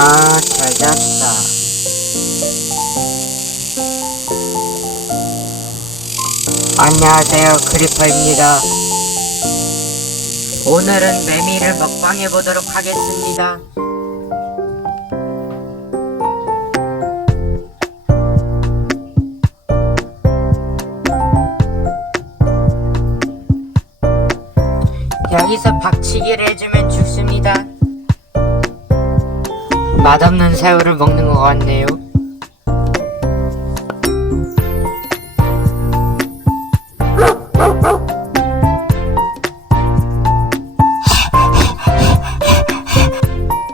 아, 잘 잤다. 안녕하세요, 크리퍼입니다. 오늘은 매미를 먹방해 보도록 하겠습니다. 여기서 박치기를 해주면 죽습니다. 맛없는 새우를 먹는 것 같네요.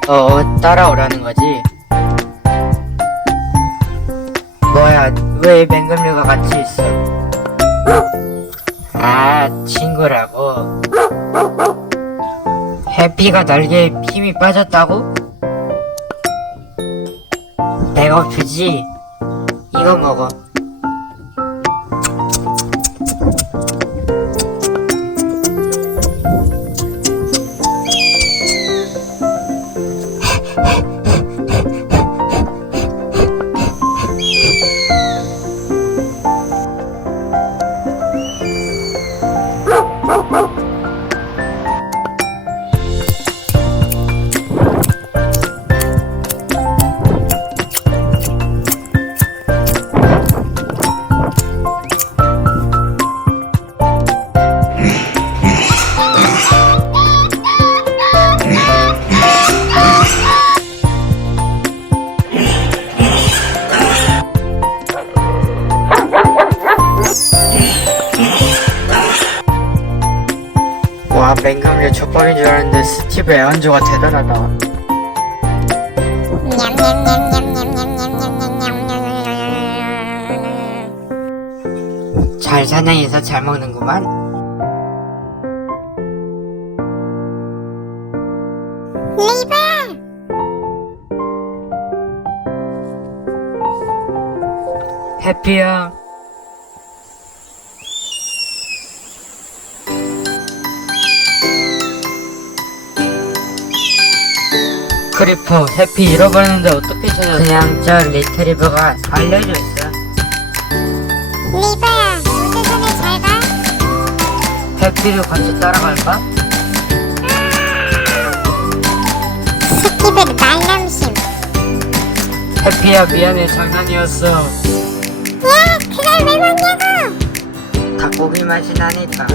어, 따라오라는 거지. 뭐야, 왜 맹금류가 같이 있어? 아, 친구라고. 해피가 날개에 힘이 빠졌다고? 배고프지? 이거 먹어. 와, 맹금류 족밥인 줄 알았는데 스티브 애완조가 대단하다. 잘 사냥해서 잘 먹는구만. 해피야. 크리퍼, 해피 잃어버렸는데 어떻게 찾았어? 그냥 저 리트리버가 알려줬어. 리버야 우주선에 잘가 해피도 같이 따라갈까? 스티브 말남심 해피야 미안해 장난이었어. 야 그걸 왜 먹냐고 닭고기 맛이 나니까.